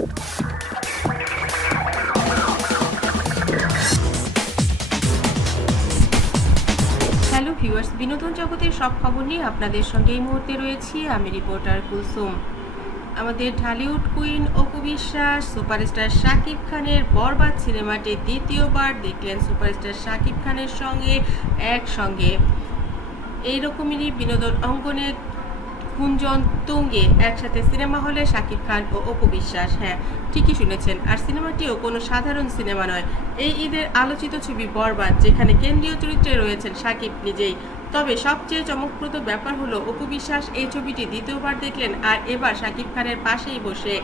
Hello viewers বিনোদন জগতের সব খবর নিয়ে আপনাদের সঙ্গে এই মুহূর্তে রয়েছি। আমি রিপোর্টার কুলসুম। আমাদের ঢালিউড কুইন অপু বিশ্বাস সুপারস্টার শাকিব খানের বরবাদ সিনেমাটি দ্বিতীয়বার দেখলেন সুপারস্টার শাকিব খানের সঙ্গে, একসঙ্গে। এইরকমই বিনোদন অঙ্গনে গুঞ্জন, তুঙ্গে একসাথে সিনেমা হলে শাকিব খান ও অপু বিশ্বাস। হ্যাঁ ঠিকই শুনেছেন। আর সিনেমাটিও কোনো সাধারণ সিনেমা নয়। এই ঈদের আলোচিত ছবি বরবাদ, যেখানে কেন্দ্রীয় চরিত্রে রয়েছেন শাকিব নিজেই। তবে সবচেয়ে চমকপ্রদ ব্যাপার হলো, অপু বিশ্বাস এই ছবিটি দ্বিতীয়বার দেখলেন আর এবার শাকিব খানের পাশেই বসে।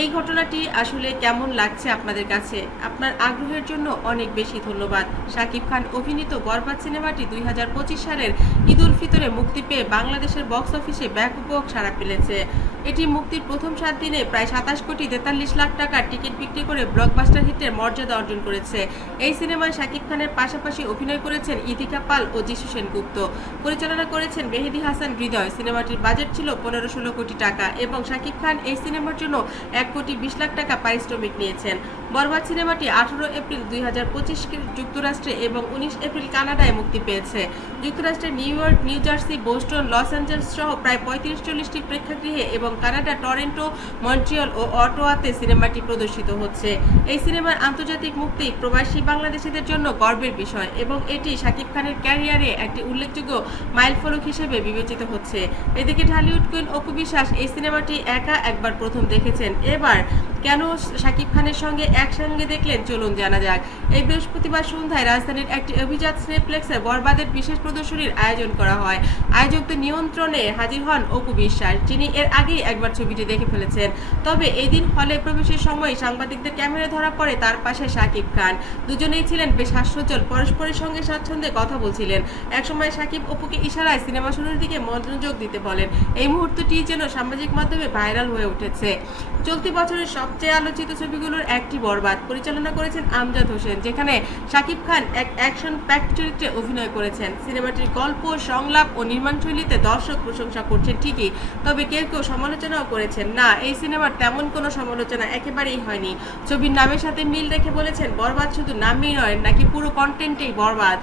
এই ঘটনাটি আসলে কেমন লাগছে আপনাদের কাছে? আপনার আগ্রহের জন্য অনেক বেশি ধন্যবাদ। শাকিব খান অভিনীত বরবাদ সিনেমাটি দুই হাজার পঁচিশ সালের ঈদ উল ফিতরে মুক্তি পেয়ে বাংলাদেশের বক্স অফিসে ব্যাপক সাড়া ফেলেছে। এটি মুক্তির প্রথম সাত দিনে প্রায় সাতাশ কোটি তেতাল্লিশ লাখ টাকার টিকিট বিক্রি করে ব্লকবাস্টার হিটের মর্যাদা অর্জন করেছে। এই সিনেমায় শাকিব খানের পাশাপাশি অভিনয় করেছেন ইথিকা পাল ও যিশু সেনগুপ্ত। পরিচালনা করেছেন মেহেদি হাসান হৃদয়। সিনেমাটির বাজেট ছিল পনেরো ষোলো কোটি টাকা এবং শাকিব খান এই সিনেমার জন্য এক কোটি বিশ লাখ টাকা পারিশ্রমিক নিয়েছেন। বরবাদ সিনেমাটি আঠারো এপ্রিল দুই হাজার পঁচিশ যুক্তরাষ্ট্রে এবং উনিশ এপ্রিল কানাডায় মুক্তি পেয়েছে। যুক্তরাষ্ট্রের New York, New Jersey, Boston, Los Angeles সহ প্রায় পঁয়ত্রিশ চল্লিশটি প্রেক্ষাগৃহে এবং কানাডা, টরেন্টো, মন্ট্রিয়ল ও অটোয়াতে সিনেমাটি প্রদর্শিত হচ্ছে। এই সিনেমার আন্তর্জাতিক মুক্তি প্রবাসী বাংলাদেশিদের জন্য গর্বের বিষয় এবং এটি শাকিব খানের ক্যারিয়ারে একটি উল্লেখযোগ্য মাইলফলক হিসেবে বিবেচিত হচ্ছে। এদিকে ঢালিউড কুইন অপু বিশ্বাস এই সিনেমাটি একা একবার প্রথম দেখেছেন। এবার কেন শাকিব খানের সঙ্গে একসঙ্গে দেখলেন? চলুন জানা যাক। এই বৃহস্পতিবার সন্ধ্যায় রাজধানীর একটি অভিজাত সিনেপ্লেক্সে বরবাদের বিশেষ প্রদর্শনীর আয়োজন করা হয়। আয়োজকদের নিয়ন্ত্রণে হাজির হন অপু বিশ্বাস, যিনি এর আগেই একবার ছবিটি দেখে ফেলেছেন। তবে এই দিন হলে প্রবেশের সময় সাংবাদিকদের ক্যামেরা ধরা পড়ে তার পাশে শাকিব খান। দুজনেই ছিলেন বেশ হাস্যজ্জ্বল, পরস্পরের সঙ্গে স্বাচ্ছন্দ্যে কথা বলছিলেন। একসময় শাকিব অপুকে ইশারায় সিনেমা শুরুর দিকে মনোযোগ দিতে বলেন। এই মুহূর্তটি যেন সামাজিক মাধ্যমে ভাইরাল হয়ে উঠেছে। চলতি বছরের সবচেয়ে আলোচিত ছবিগুলোর একটি বরবাদ পরিচালনা করেছেন আমজাদ হোসেন, যেখানে শাকিব খান এক অ্যাকশন প্যাক্ট চরিত্রে অভিনয় করেছেন। সিনেমাটির গল্প, সংলাপ ও নির্মাণশৈলীতে দর্শক প্রশংসা করছেন ঠিকই, তবে কেউ কেউ সমালোচনাও করেছেন, না, এই সিনেমার তেমন কোনো সমালোচনা একেবারেই হয়নি। ছবির নামের সাথে মিল রেখে বলেছেন, বরবাদ শুধু নামই নয়, নাকি পুরো কন্টেন্টেই বরবাদ।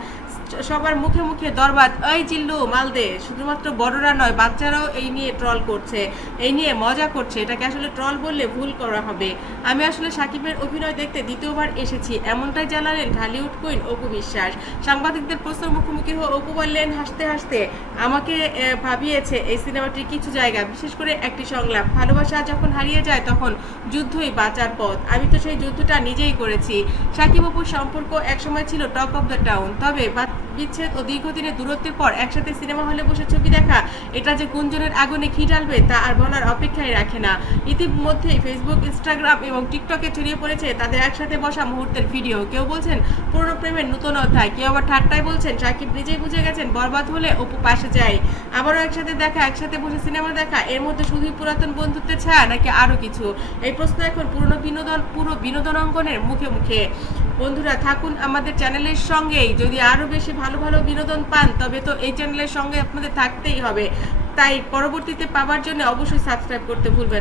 সবার মুখে মুখে দরবাদ। এই জিল্লু, মালদে, শুধুমাত্র বড়রা নয়, বাচ্চারাও এই নিয়ে ট্রল করছে, এই নিয়ে মজা করছে। এটাকে আসলে ট্রল বললে ভুল করা হবে। আমি আসলে সাকিবের অভিনয় দেখতে দ্বিতীয়বার এসেছি। এমনটাই জানালেন ঢালিউড কুইন অপু বিশ্বাস। সাংবাদিকদের প্রশ্ন মুখোমুখি হয়ে অপু বললেন, হাসতে হাসতে আমাকে ভাবিয়েছে এই সিনেমাটির কিছু জায়গা, বিশেষ করে একটি সংলাপ। ভালোবাসা যখন হারিয়ে যায় তখন যুদ্ধই বাঁচার পথ। আমি তো সেই যুদ্ধটা নিজেই করেছি। সাকিব অপুর সম্পর্ক একসময় ছিল টপ অফ দ্য টাউন। তবে বিচ্ছেদ ও দীর্ঘদিনের দূরত্বের পর একসাথে সিনেমা হলে বসে ছবি দেখা, এটা যে গুঞ্জনের আগুনে ঘি ঢালবে তা আর বলার অপেক্ষায় রাখে না। ইতিমধ্যেই ফেসবুক ইনস্টাগ্রাম এবং টিকটকে ছড়িয়ে পড়েছে তাদের একসাথে বসা মুহূর্তের ভিডিও। কেউ বলছেন, পুরনো প্রেমের নতুন অধ্যায়। কেউ আবার ঠাট্টায় বলছেন, সাকিব নিজেই বুঝে গেছেন, বরবাদ হলে অপু পাশে যায়। আবারও একসাথে দেখা, একসাথে বসে সিনেমা দেখা, এর মধ্যে শুধুই পুরাতন বন্ধুত্বের ছায়া নাকি আরও কিছু? এই প্রশ্ন এখন পুরনো বিনোদন, পুরো বিনোদন অঙ্গনের মুখে মুখে। বন্ধুরা, থাকুন আমাদের চ্যানেলের সঙ্গেই। যদি আরও বেশি ভালো ভালো বিনোদন পান, তবে তো এই চ্যানেলের সঙ্গে আপনাদের থাকতেই হবে তাই পরবর্তীতে পাওয়ার জন্য অবশ্যই সাবস্ক্রাইব করতে ভুলবেন।